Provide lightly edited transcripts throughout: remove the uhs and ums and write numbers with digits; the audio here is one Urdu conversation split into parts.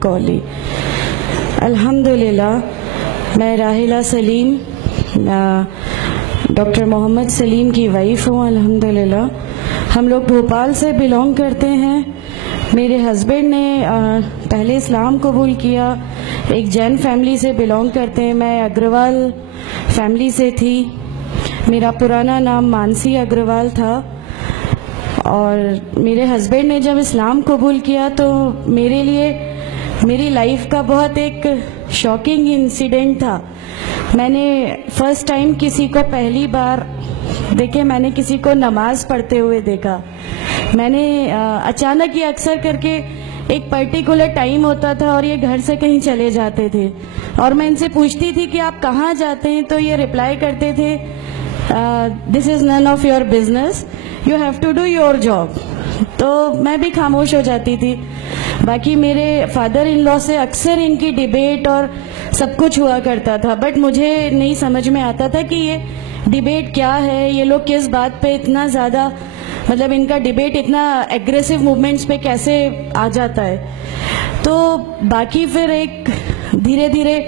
قولی الحمدللہ. میں راحلہ سلیم ڈاکٹر محمد سلیم کی وائف ہوں. الحمدللہ ہم لوگ بھوپال سے بلونگ کرتے ہیں. میرے ہسبینڈ نے پہلے اسلام قبول کیا. ایک جین فیملی سے بلونگ کرتے ہیں. میں اگروال فیملی سے تھی. میرا پرانا نام مانسی اگروال تھا. اور میرے ہسبینڈ نے جب اسلام قبول کیا تو میرے لیے میری لائف کا بہت ایک شاکنگ انسیڈنٹ تھا. میں نے فرسٹ ٹائم کسی کو پہلی بار دیکھے، میں نے کسی کو نماز پڑھتے ہوئے دیکھا. میں نے اچانک یہ اکثر کر کے ایک پرٹیکولر ٹائم ہوتا تھا اور یہ گھر سے کہیں چلے جاتے تھے اور میں ان سے پوچھتی تھی کہ آپ کہاں جاتے ہیں، تو یہ رپلائی کرتے تھے this is none of your business, you have to do your job. تو میں بھی خاموش ہو جاتی تھی. باقی میرے فادر ان لا سے اکثر ان کی ڈیبیٹ اور سب کچھ ہوا کرتا تھا، بٹ مجھے نہیں سمجھ میں آتا تھا کہ یہ ڈیبیٹ کیا ہے، یہ لوگ کس بات پہ اتنا زیادہ مطلب ان کا ڈیبیٹ اتنا ایگریسو موومنٹس پہ کیسے آ جاتا ہے. تو باقی پھر ایک دھیرے دھیرے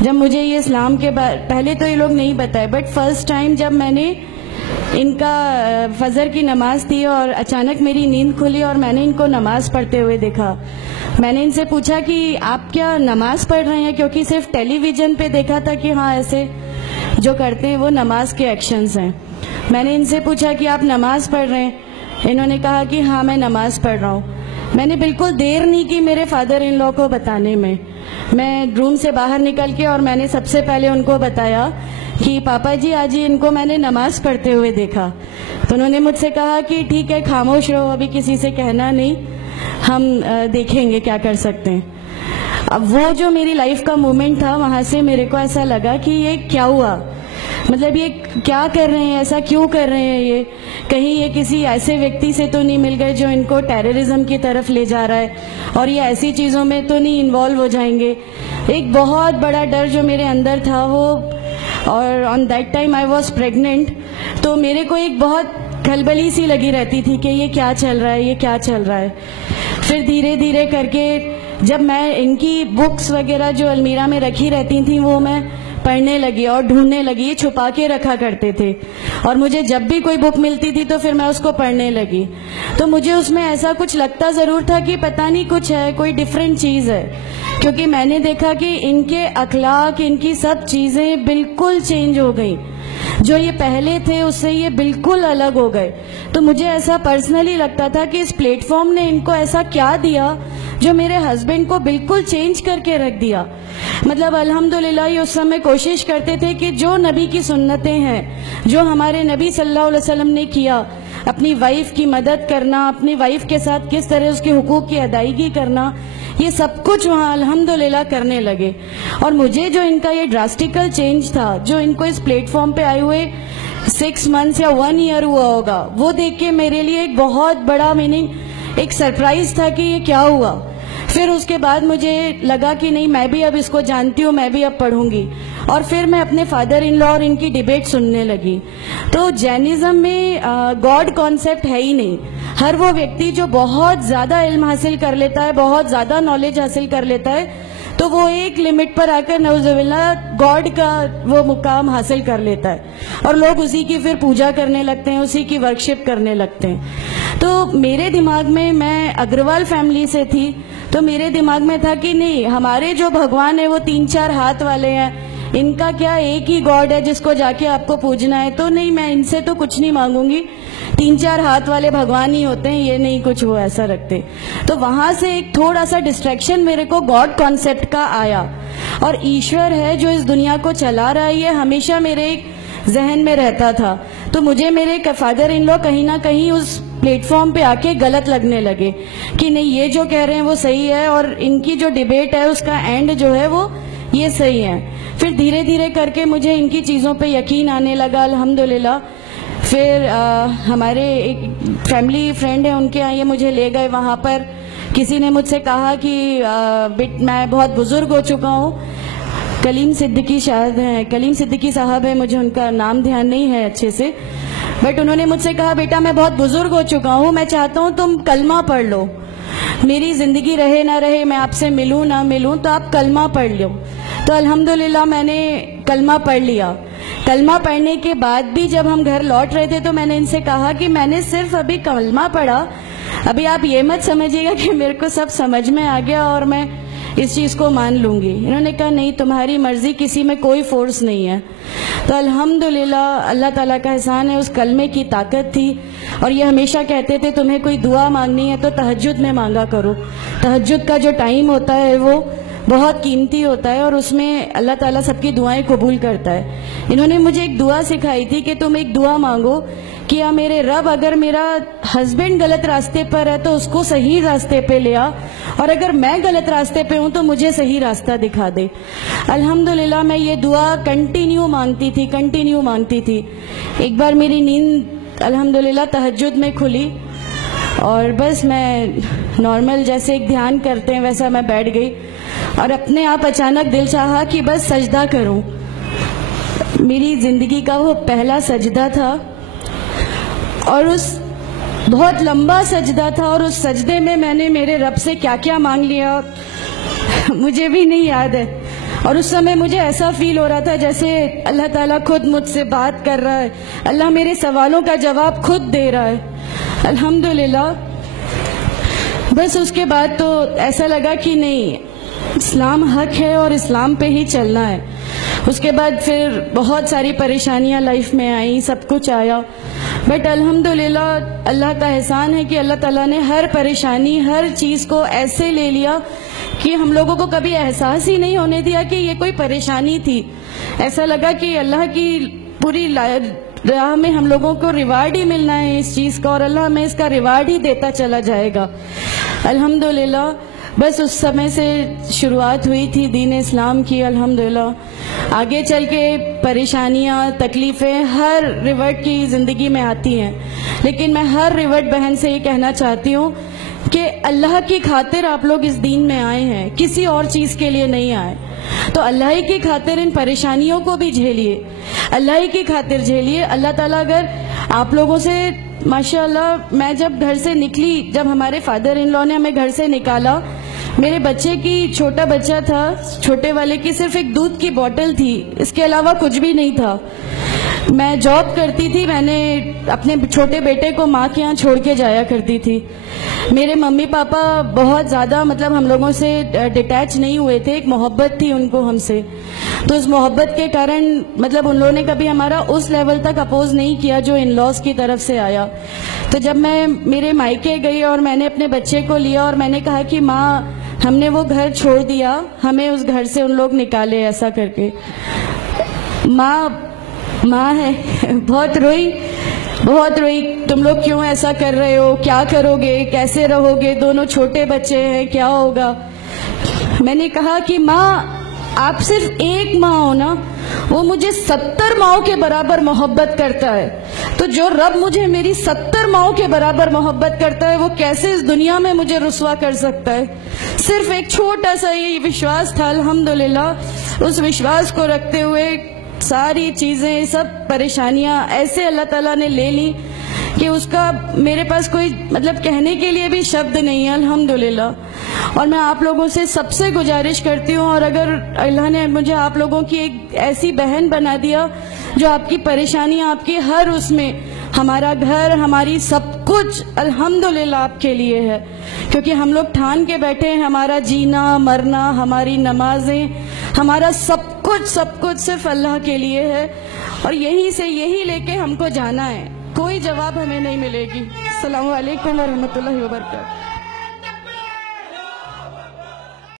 جب مجھے یہ اسلام کے پہلے تو یہ لوگ نہیں بتائے، بٹ فرسٹ ٹائم جب میں نے ان کا فجر کی نماز تھی اور اچانک میری نیند کھلی اور میں نے ان کو نماز پڑھتے ہوئے دیکھا. میں نے ان سے پوچھا کہ آپ کیا نماز پڑھ رہے ہیں، کیونکہ صرف ٹیلی ویژن پہ دیکھا تھا کہ ہاں ایسے جو کرتے ہیں وہ نماز کے ایکشنز ہیں. میں نے ان سے پوچھا کہ آپ نماز پڑھ رہے ہیں. انہوں نے کہا کہ ہاں میں نماز پڑھ رہا ہوں. میں نے بالکل دیر نہیں کی میرے فادر ان لا کو بتانے میں. میں روم سے باہر نکل کے اور میں نے سب سے پہلے ان کو بتایا کہ پاپا جی آج ان کو میں نے نماز پڑھتے ہوئے دیکھا. تو انہوں نے مجھ سے کہا کہ ٹھیک ہے خاموش رہو، ابھی کسی سے کہنا نہیں، ہم دیکھیں گے کیا کر سکتے ہیں. اب وہ جو میری لائف کا مومنٹ تھا، وہاں سے میرے کو ایسا لگا کہ یہ کیا ہوا، مطلب یہ کیا کر رہے ہیں، ایسا کیوں کر رہے ہیں، یہ کہیں یہ کسی ایسے ویکتی سے تو نہیں مل گئے جو ان کو ٹیررزم کی طرف لے جا رہا ہے اور یہ ایسی چیزوں میں تو نہیں انوالو ہو جائیں گے. ایک بہت بڑا ڈر جو میرے اندر تھا وہ، اور on that time I was pregnant, تو میرے کو ایک بہت کھلبلی سی لگی رہتی تھی کہ یہ کیا چل رہا ہے، یہ کیا چل رہا ہے. پھر دھیرے دھیرے کر کے جب میں ان کی بکس وغیرہ جو المیرہ میں رکھی رہتی تھیں وہ میں پڑھنے لگی اور ڈھونڈنے لگی. یہ چھپا کے رکھا کرتے تھے اور مجھے جب بھی کوئی بک ملتی تھی تو پھر میں اس کو پڑھنے لگی. تو مجھے اس میں ایسا کچھ لگتا ضرور تھا کہ پتہ نہیں کچھ ہے، کوئی ڈیفرنٹ چیز ہے، کیونکہ میں نے دیکھا کہ ان کے اخلاق، ان کی سب چیزیں بالکل چینج ہو گئیں. جو یہ پہلے تھے اس سے یہ بالکل الگ ہو گئے. تو مجھے ایسا پرسنلی لگتا تھا کہ اس پلیٹ فارم نے ان کو ایسا کیا دیا جو میرے ہسبینڈ کو بالکل چینج کر کے رکھ دیا. مطلب الحمدللہ یہ اس سمے کوشش کرتے تھے کہ جو نبی کی سنتیں ہیں، جو ہمارے نبی صلی اللہ علیہ وسلم نے کیا، اپنی وائف کی مدد کرنا، اپنی وائف کے ساتھ کس طرح اس کے حقوق کی ادائیگی کرنا، یہ سب کچھ وہاں الحمدللہ کرنے لگے. اور مجھے جو ان کا یہ ڈراسٹیکل چینج تھا، جو ان کو اس پلیٹ فارم پہ آئے ہوئے 6 months یا 1 year ہوا ہوگا، وہ دیکھ کے میرے لیے ایک بہت بڑا ایک سرپرائز تھا کہ یہ کیا ہوا. پھر اس کے بعد مجھے لگا کہ نہیں، میں بھی اب اس کو جانتی ہوں، میں بھی اب پڑھوں گی. اور پھر میں اپنے فادر ان لا اور ان کی ڈیبیٹ سننے لگی. تو جینزم میں گاڈ کانسیپٹ ہے ہی نہیں. ہر وہ ویکتی جو بہت زیادہ علم حاصل کر لیتا ہے، بہت زیادہ نالج حاصل کر لیتا ہے، تو وہ ایک لمٹ پر آ کر نعوذ باللہ گاڈ کا وہ مقام حاصل کر لیتا ہے اور لوگ اسی کی پھر پوجا کرنے لگتے ہیں، اسی کی ورشپ کرنے لگتے ہیں. تو میرے دماغ میں اگروال فیملی سے تھی، تو میرے دماغ میں تھا کہ نہیں، ہمارے جو بھگوان ہیں وہ 3-4 ہاتھ والے ہیں، ان کا کیا ایک ہی گاڈ ہے جس کو جا کے آپ کو پوجنا ہے. تو نہیں، میں ان سے تو کچھ نہیں مانگوں گی، 3-4 ہاتھ والے بھگوان ہی ہوتے ہیں، یہ نہیں کچھ وہ ایسا رکھتے. تو وہاں سے ایک تھوڑا سا ڈسٹریکشن میرے کو گاڈ کانسیپٹ کا آیا. اور ایشور ہے جو اس دنیا کو چلا رہا ہے، یہ ہمیشہ میرے ایک ذہن میں رہتا تھا. تو مجھے میرے فادر ان لا کہیں نہ کہیں اس پلیٹ فارم پہ آ کے غلط لگنے لگے کہ نہیں، یہ جو کہہ رہے ہیں وہ صحیح ہے اور ان کی جو ڈیبیٹ ہے اس کا اینڈ جو ہے وہ یہ صحیح ہے. پھر دھیرے دھیرے کر کے مجھے ان کی چیزوں پہ یقین آنے لگا الحمدللہ. پھر ہمارے ایک فیملی فرینڈ ہیں، ان کے یہاں یہ مجھے لے گئے. وہاں پر کسی نے مجھ سے کہا کہ میں بہت بزرگ ہو چکا ہوں، کلیم صدیقی شاید ہیں، کلیم صدیقی صاحب ہیں، مجھے ان کا نام دھیان نہیں ہے اچھے سے، بٹ انہوں نے مجھ سے کہا بیٹا میں بہت بزرگ ہو چکا ہوں، میں چاہتا ہوں تم کلمہ پڑھ لو. میری زندگی رہے نہ رہے، میں آپ سے ملوں نہ ملوں، تو آپ کلمہ پڑھ لو۔ تو الحمدللہ میں نے کلمہ پڑھ لیا۔ کلمہ پڑھنے کے بعد بھی جب ہم گھر لوٹ رہے تھے تو میں نے ان سے کہا کہ میں نے صرف ابھی کلمہ پڑھا، ابھی آپ یہ مت سمجھیے گا کہ میرے کو سب سمجھ میں آ گیا اور میں اس چیز کو مان لوں گی۔ انہوں نے کہا نہیں، تمہاری مرضی، کسی میں کوئی فورس نہیں ہے۔ تو الحمدللہ اللہ تعالیٰ کا احسان ہے، اس کلمے کی طاقت تھی۔ اور یہ ہمیشہ کہتے تھے تمہیں کوئی دعا مانگنی ہے تو تہجد میں مانگا کرو، تہجد کا جو ٹائم ہوتا ہے وہ بہت قیمتی ہوتا ہے اور اس میں اللہ تعالیٰ سب کی دعائیں قبول کرتا ہے۔ انہوں نے مجھے ایک دعا سکھائی تھی کہ تم ایک دعا مانگو کہ یا میرے رب، اگر میرا ہسبینڈ غلط راستے پر ہے تو اس کو صحیح راستے پہ لیا، اور اگر میں غلط راستے پہ ہوں تو مجھے صحیح راستہ دکھا دے۔ الحمدللہ میں یہ دعا کنٹینیو مانگتی تھی۔ ایک بار میری نیند الحمدللہ تہجد میں کھلی اور بس میں نارمل جیسے ایک دھیان کرتے ہیں ویسا میں بیٹھ گئی، اور اپنے آپ اچانک دل چاہا کہ بس سجدہ کروں۔ میری زندگی کا وہ پہلا سجدہ تھا اور اس بہت لمبا سجدہ تھا، اور اس سجدے میں نے میرے رب سے کیا کیا مانگ لیا مجھے بھی نہیں یاد ہے۔ اور اس سمے مجھے ایسا فیل ہو رہا تھا جیسے اللہ تعالیٰ خود مجھ سے بات کر رہا ہے، اللہ میرے سوالوں کا جواب خود دے رہا ہے۔ الحمدللہ بس اس کے بعد تو ایسا لگا کہ نہیں، اسلام حق ہے اور اسلام پہ ہی چلنا ہے۔ اس کے بعد پھر بہت ساری پریشانیاں لائف میں آئیں، سب کچھ آیا، بٹ الحمدللہ اللہ کا احسان ہے کہ اللہ تعالیٰ نے ہر پریشانی، ہر چیز کو ایسے لے لیا کہ ہم لوگوں کو کبھی احساس ہی نہیں ہونے دیا کہ یہ کوئی پریشانی تھی۔ ایسا لگا کہ اللہ کی پوری راہ میں ہم لوگوں کو ریوارڈ ہی ملنا ہے اس چیز کا، اور اللہ ہمیں اس کا ریوارڈ ہی دیتا چلا جائے گا۔ الحمدللہ بس اس سمے سے شروعات ہوئی تھی دین اسلام کی۔ الحمدللہ آگے چل کے پریشانیاں، تکلیفیں ہر ریورٹ کی زندگی میں آتی ہیں، لیکن میں ہر ریورٹ بہن سے یہ کہنا چاہتی ہوں کہ اللہ کی خاطر آپ لوگ اس دین میں آئے ہیں، کسی اور چیز کے لیے نہیں آئے، تو اللہ ہی کی خاطر ان پریشانیوں کو بھی جھیلیے، اللہ ہی کی خاطر جھیلیے۔ اللہ تعالیٰ اگر آپ لوگوں سے ماشاءاللہ، میں جب گھر سے نکلی، جب ہمارے فادر ان لا نے ہمیں گھر سے نکالا، میرے بچے کی، چھوٹا بچہ تھا، چھوٹے والے کی صرف ایک دودھ کی بوتل تھی، اس کے علاوہ کچھ بھی نہیں تھا۔ میں جاب کرتی تھی، میں نے اپنے چھوٹے بیٹے کو ماں کے یہاں چھوڑ کے جایا کرتی تھی۔ میرے ممی پاپا بہت زیادہ ہم لوگوں سے ڈیٹیچ نہیں ہوئے تھے، ایک محبت تھی ان کو ہم سے، تو اس محبت کے کارن ان لوگوں نے کبھی ہمارا اس لیول تک اپوز نہیں کیا جو ان لاز کی طرف سے آیا۔ تو جب میں میرے مائکے گئی اور میں نے اپنے بچے کو لیا اور میں نے کہا کہ ماں ہم نے وہ گھر چھوڑ دیا، ہمیں اس گھر سے ان لوگ نکالے، ایسا کر کے، ماں ہے، بہت روئی، تم لوگ کیوں ایسا کر رہے ہو، کیا کرو گے، کیسے رہو گے، دونوں چھوٹے بچے ہیں، کیا ہوگا۔ میں نے کہا کہ ماں آپ صرف ایک ماں ہو نا، وہ مجھے 70 ماؤں کے برابر محبت کرتا ہے، تو جو رب مجھے میری 70 ماؤں کے برابر محبت کرتا ہے وہ کیسے اس دنیا میں مجھے رسوا کر سکتا ہے۔ صرف ایک چھوٹا سا یہ وشواس تھا، الحمدللہ اس وشواس کو رکھتے ہوئے ساری چیزیں، سب پریشانیاں ایسے اللہ تعالیٰ نے لے لی کہ اس کا میرے پاس کوئی کہنے کے لیے بھی شبد نہیں ہے، الحمدللہ۔ اور میں آپ لوگوں سے سب سے گزارش کرتی ہوں، اور اگر اللہ نے مجھے آپ لوگوں کی ایک ایسی بہن بنا دیا جو آپ کی پریشانیاں، آپ کی ہر اس میں، ہمارا گھر، ہماری سب کچھ الحمدللہ آپ کے لیے ہے، کیونکہ ہم لوگ ٹھان کے بیٹھے ہیں ہمارا جینا مرنا، ہماری نمازیں، ہمارا سب کچھ صرف اللہ کے لیے ہے، اور یہی لے کے ہم کو جانا ہے، کوئی جواب ہمیں نہیں ملے گی۔ السلام علیکم ورحمۃ اللہ وبرکاتہ۔